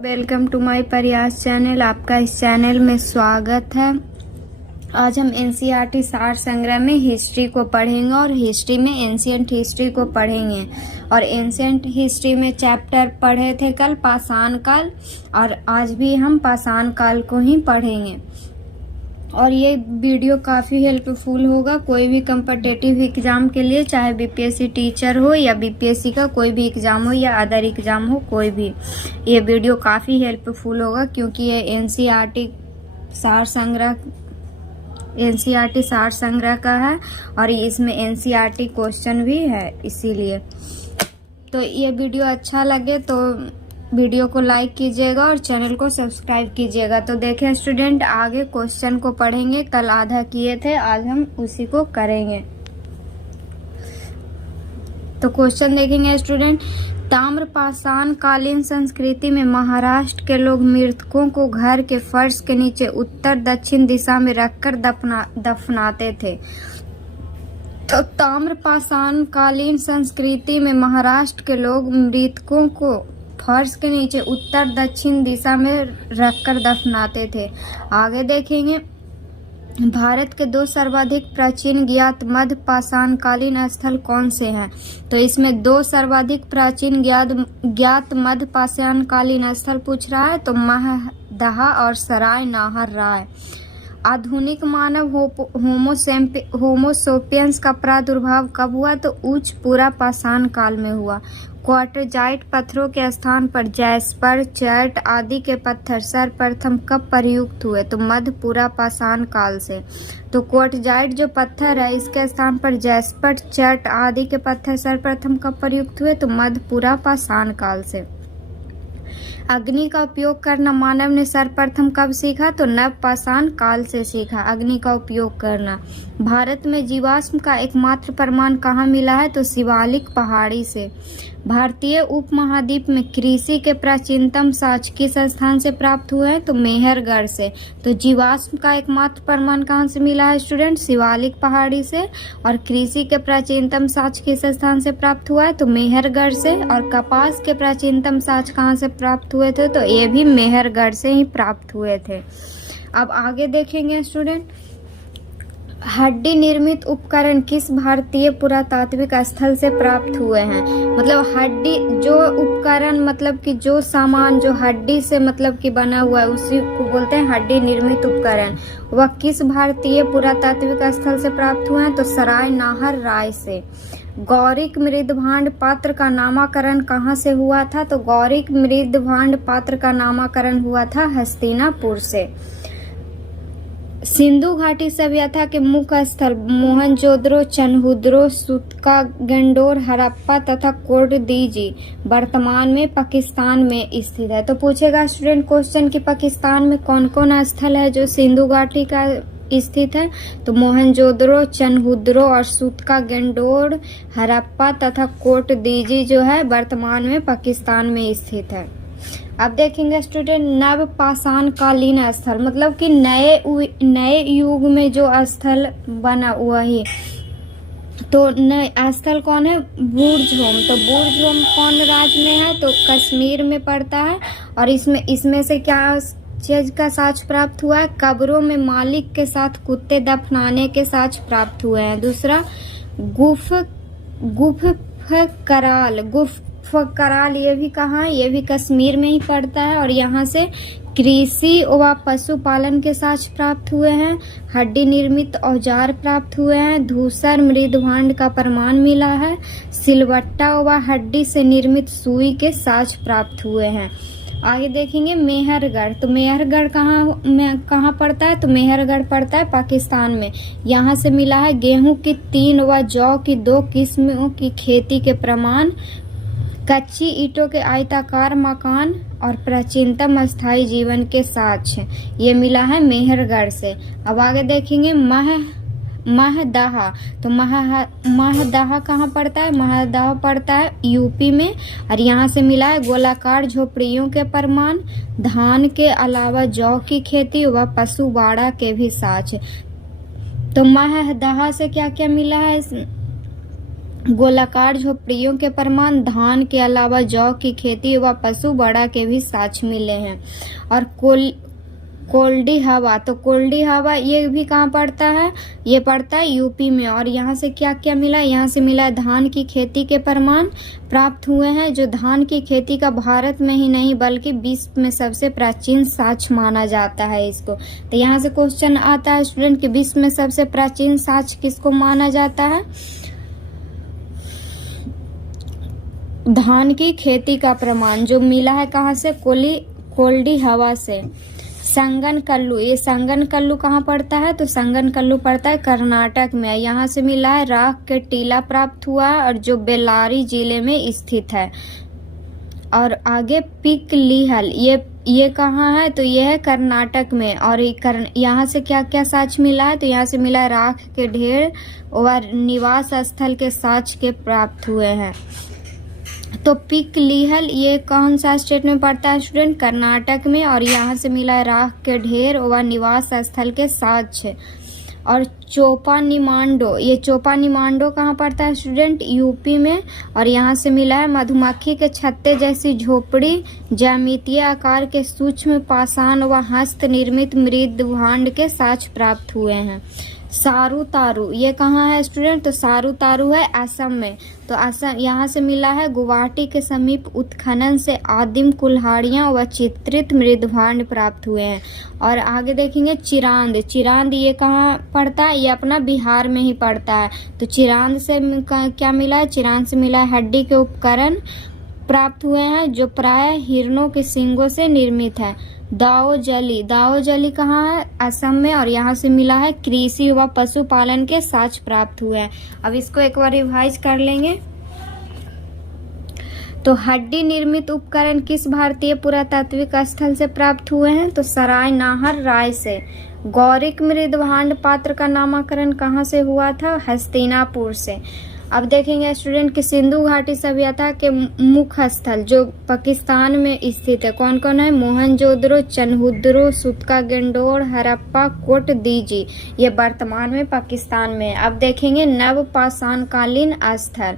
Welcome to my प्रयास channel. आपका इस चैनल में स्वागत है। आज हम एनसीईआरटी सार संग्रह में हिस्ट्री को पढ़ेंगे और हिस्ट्री में एंशिएंट हिस्ट्री को पढ़ेंगे। और एंशिएंट हिस्ट्री में चैप्टर पढ़े थे कल पाषाण काल, और आज भी हम पाषाण काल को ही पढ़ेंगे। और ये वीडियो काफ़ी हेल्पफुल होगा कोई भी कम्पिटिटिव एग्जाम के लिए, चाहे बीपीएससी टीचर हो या बीपीएससी का कोई भी एग्जाम हो या अदर एग्जाम हो, कोई भी ये वीडियो काफ़ी हेल्पफुल होगा, क्योंकि ये एनसीईआरटी सार संग्रह का है और इसमें एनसीईआरटी क्वेश्चन भी है। इसीलिए तो ये वीडियो अच्छा लगे तो वीडियो को लाइक कीजिएगा और चैनल को सब्सक्राइब कीजिएगा। तो देखें स्टूडेंट, आगे क्वेश्चन को पढ़ेंगे। कल आधा किए थे, आज हम उसी को करेंगे। तो क्वेश्चन देखेंगे स्टूडेंट। ताम्रपाषाण कालीन संस्कृति में महाराष्ट्र के लोग मृतकों को घर के फर्श के नीचे उत्तर दक्षिण दिशा में रखकर दफनाते थे। तो ताम्रपाषाण कालीन संस्कृति में महाराष्ट्र के लोग मृतकों को फर्श के नीचे उत्तर दक्षिण दिशा में रखकर दफनाते थे। आगे देखेंगे। भारत के दो सर्वाधिक प्राचीन ज्ञात मध्य पाषाणकालीन स्थल कौन से हैं? तो इसमें दो सर्वाधिक प्राचीन ज्ञात मध्य पाषाणकालीन स्थल पूछ रहा है, तो महदहा और सराय नाहर राय। आधुनिक मानव होमोसेपियंस का प्रादुर्भाव कब हुआ? तो उच्च पूरा पाषाण काल में हुआ। क्वार्टजाइट पत्थरों के स्थान पर जैस्पर, चैट आदि के पत्थर सर्वप्रथम कब प्रयुक्त हुए? तो मध्य पूरा पाषाण काल से। तो क्वार्टजाइट जो पत्थर है, इसके स्थान पर जैस्पर, चैट आदि के पत्थर सर्वप्रथम कब प्रयुक्त हुए? तो मध्य पूरा पाषाण काल से। अग्नि का उपयोग करना मानव ने सर्वप्रथम कब सीखा? तो नव पाषाण काल से सीखा अग्नि का उपयोग करना। भारत में जीवाश्म का एकमात्र प्रमाण कहाँ मिला है? तो शिवालिक पहाड़ी से। भारतीय उपमहाद्वीप में कृषि के प्राचीनतम साक्ष्य किस स्थान से प्राप्त हुए हैं? तो मेहरगढ़ से। तो जीवाश्म का एकमात्र प्रमाण कहाँ से मिला है स्टूडेंट? शिवालिक पहाड़ी से। और कृषि के प्राचीनतम साक्ष्य किस स्थान से प्राप्त हुआ है? तो मेहरगढ़ से। और कपास के प्राचीनतम साक्ष्य कहाँ से प्राप्त हुए थे? तो ये भी मेहरगढ़ से ही प्राप्त हुए थे। अब आगे देखेंगे स्टूडेंट। हड्डी निर्मित उपकरण किस भारतीय पुरातात्विक स्थल से प्राप्त हुए हैं? मतलब हड्डी जो उपकरण, मतलब कि जो सामान जो हड्डी से मतलब कि बना हुआ है, उसी को बोलते हैं हड्डी निर्मित उपकरण। वह किस भारतीय पुरातात्विक स्थल से प्राप्त हुए हैं? तो सराय नाहर राय से। गौरिक मृदभांड पात्र का नामकरण कहाँ से हुआ था? तो गौरिक मृदभांड पात्र का नामकरण हुआ था हस्तिनापुर से। सिंधु घाटी सभ्यता के मुख्य स्थल मोहनजोदड़ो, चनहुद्रो, सूतका गंडोर, हड़प्पा तथा कोडदीजी वर्तमान में पाकिस्तान में स्थित है। तो पूछेगा स्टूडेंट क्वेश्चन कि पाकिस्तान में कौन कौन स्थल है जो सिंधु घाटी का स्थित है? तो मोहनजोदड़ो, चनहुद्रो और सूतका गंडोर, हड़प्पा तथा कोटदीजी जो है वर्तमान में पाकिस्तान में स्थित है। अब देखेंगे स्टूडेंट नव पाषाण कालीन स्थल, मतलब कि नए युग में जो स्थल बना हुआ है। तो नए स्थल कौन है? बुर्जहोम। तो बुर्जहोम कौन राज्य में है? तो कश्मीर में पड़ता है। और इसमें से क्या चीज का साक्ष्य प्राप्त हुआ है? कब्रों में मालिक के साथ कुत्ते दफनाने के साक्ष्य प्राप्त हुए हैं। दूसरा गुफकराल, ये भी कहाँ है? ये भी कश्मीर में ही पड़ता है। और यहाँ से कृषि व पशुपालन के साक्ष्य प्राप्त हुए हैं। हड्डी निर्मित औजार प्राप्त हुए हैं। धूसर मृदभांड का प्रमाण मिला है। सिलवट्टा व हड्डी से निर्मित सुई के साक्ष्य प्राप्त हुए हैं। आगे देखेंगे मेहरगढ़। तो मेहरगढ़ कहाँ पड़ता है? तो मेहरगढ़ पड़ता है पाकिस्तान में। यहाँ से मिला है गेहूं की 3 व जौ की 2 किस्मों की खेती के प्रमाण, कच्ची ईंटों के आयताकार मकान और प्राचीनतम स्थायी जीवन के साक्ष्य। ये मिला है मेहरगढ़ से। अब आगे देखेंगे महदहा। तो महदहा कहाँ पड़ता है? महदहा पड़ता है यूपी में। और यहाँ से मिला है गोलाकार झोपड़ियों के प्रमाण, धान के अलावा जौ की खेती व पशुबाड़ा के भी साक्ष्य। तो महदहा से क्या क्या मिला है? गोलाकार झोपड़ियों के प्रमाण धान के अलावा जौ की खेती व पशु बड़ा के भी साक्ष्य मिले हैं। और कोल्डी हवा, तो कोल्डी हवा ये भी कहाँ पड़ता है, ये पड़ता है यूपी में। और यहाँ से क्या क्या मिला, यहाँ से मिला धान की खेती के प्रमाण प्राप्त हुए हैं, जो धान की खेती का भारत में ही नहीं बल्कि विश्व में सबसे प्राचीन साक्ष्य माना जाता है इसको। तो यहाँ से क्वेश्चन आता है स्टूडेंट कि विश्व में सबसे प्राचीन साक्ष्य किसको माना जाता है, धान की खेती का प्रमाण जो मिला है कहाँ से, कोल्डी हवा से। संगनकल्लू, ये संगनकल्लू कहाँ पड़ता है, तो संगनकल्लू पड़ता है कर्नाटक में। यहाँ से मिला है राख के टीला प्राप्त हुआ है और जो बेल्लारी जिले में स्थित है। और आगे पिकलीहल, ये कहाँ है, तो ये है कर्नाटक में। और यहाँ से क्या क्या साक्ष्य मिला है, तो यहाँ से मिला है राख के ढेर और निवास स्थल के साक्ष्य के प्राप्त हुए हैं। तो पिकलीहल ये कौन सा स्टेट में पड़ता है स्टूडेंट, कर्नाटक में। और यहाँ से मिला है राख के ढेर व निवास स्थल के साक्ष्य। और चोपानिमांडो, ये चोपानिमांडो कहाँ पड़ता है स्टूडेंट, यूपी में। और यहाँ से मिला है मधुमक्खी के छत्ते जैसी झोपड़ी, ज्यामितीय आकार के सूक्ष्म पाषाण व हस्त निर्मित मृद भांड के साक्ष्य प्राप्त हुए हैं। सारू तारू, ये कहाँ है स्टूडेंट, तो सारू तारू है असम में। तो असम, यहाँ से मिला है गुवाहाटी के समीप उत्खनन से आदिम कुल्हाड़ियाँ व चित्रित मृदभांड प्राप्त हुए हैं। और आगे देखेंगे चिरांद, चिरांद ये कहाँ पड़ता है, ये अपना बिहार में ही पड़ता है। तो चिरांद से क्या मिला है, चिरांद से मिला है हड्डी के उपकरण प्राप्त हुए हैं जो प्राय हिरणों के सींगों से निर्मित है। दाओजली, दाओजली कहाँ है, असम में। और यहाँ से मिला है कृषि व पशुपालन के साक्ष्य प्राप्त हुए हैं। अब इसको एक बार रिवाइज कर लेंगे। तो हड्डी निर्मित उपकरण किस भारतीय पुरातात्विक स्थल से प्राप्त हुए हैं, तो सराय नाहर राय से। गौरिक मृदभांड पात्र का नामकरण कहाँ से हुआ था, हस्तिनापुर से। अब देखेंगे स्टूडेंट कि सिंधु घाटी सभ्यता के मुख्य स्थल जो पाकिस्तान में स्थित है कौन कौन है, मोहनजोदड़ो, चनहुद्रो, सुतका गेंडोर, हड़प्पा, कोट दीजी, ये वर्तमान में पाकिस्तान में। अब देखेंगे नवपाषाणकालीन स्थल,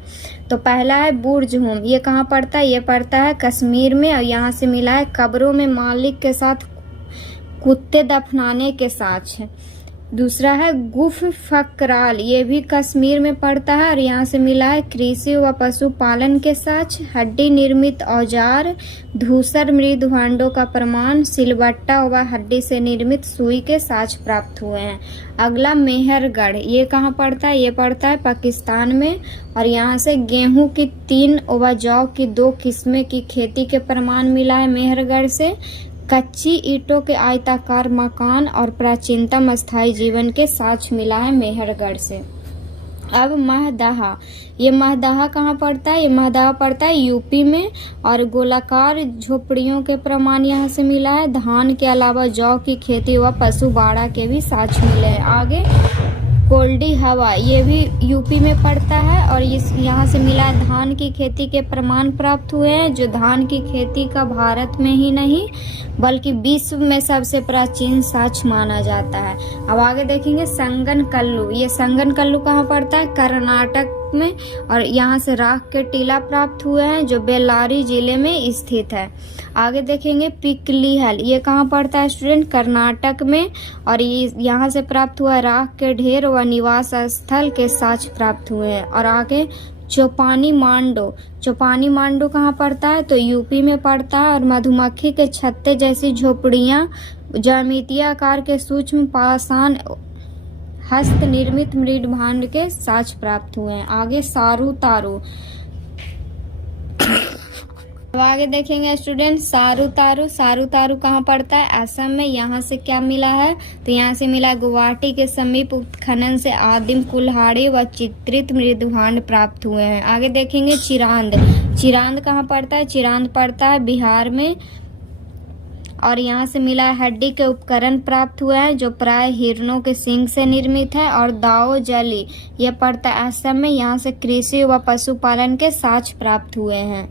तो पहला है बुर्जहूम, ये कहाँ पड़ता है, ये पड़ता है कश्मीर में। और यहाँ से मिला है कब्रों में मालिक के साथ कुत्ते दफनाने के साक्ष्य। दूसरा है गुफ फकराल, ये भी कश्मीर में पड़ता है। और यहाँ से मिला है कृषि व पशुपालन के साक्ष्य। हड्डी निर्मित औजार, धूसर मृदभांडों का प्रमाण, सिलबट्टा व हड्डी से निर्मित सुई के साक्ष्य प्राप्त हुए हैं। अगला मेहरगढ़, ये कहाँ पड़ता है, ये पड़ता है पाकिस्तान में। और यहाँ से गेहूं की 3 व जौ की 2 किस्में की खेती के प्रमाण मिला है मेहरगढ़ से। कच्ची ईंटों के आयताकार मकान और प्राचीनतम स्थायी जीवन के साक्ष्य मिला है मेहरगढ़ से। अब महदहा, ये महदहा कहाँ पड़ता है, ये महदहा पड़ता है यूपी में। और गोलाकार झोपड़ियों के प्रमाण यहाँ से मिला है। धान के अलावा जौ की खेती व पशु बाड़ा के भी साक्ष्य मिले हैं। आगे कोल्डी हवा, ये भी यूपी में पड़ता है। और यहाँ से मिला है धान की खेती के प्रमाण प्राप्त हुए हैं जो धान की खेती का भारत में ही नहीं बल्कि विश्व में सबसे प्राचीन साक्ष्य माना जाता है। अब आगे देखेंगे संगनकल्लू, ये संगनकल्लू कहाँ पड़ता है, कर्नाटक में। और यहाँ से राख के टीला प्राप्त हुए हैं जो बेल्लारी जिले में स्थित है। आगे देखेंगे पिकलीहल, ये कहाँ पड़ता है स्टूडेंट, कर्नाटक में। और ये यहाँ से प्राप्त हुआ राख के ढेर व निवास स्थल के साक्ष्य प्राप्त हुए हैं। और आगे चोपानीमांडो, चोपानीमांडो कहाँ पड़ता है, तो यूपी में पड़ता है। और मधुमक्खी के छत्ते जैसी झोपड़ियाँ, ज्यामितीय आकार के सूक्ष्म पाषाण हस्त निर्मित मृदभांड के साक्ष्य प्राप्त हुए हैं। आगे सारू तारू, अब आगे देखेंगे स्टूडेंट सारू तारू, सारू तारू कहाँ पड़ता है, असम में। यहाँ से क्या मिला है, तो यहाँ से मिला गुवाहाटी के समीप उत्खनन से आदिम कुल्हाड़ी व चित्रित मृदभांड प्राप्त हुए हैं। आगे देखेंगे चिरांद, चिरांद कहाँ पड़ता है, चिरांद पड़ता है बिहार में। और यहाँ से मिला है हड्डी के उपकरण प्राप्त हुए हैं जो प्राय हिरणों के सींग से निर्मित है। और दाओजली, यह पड़ता है असम में। यहाँ से कृषि व पशुपालन के साक्ष्य प्राप्त हुए हैं।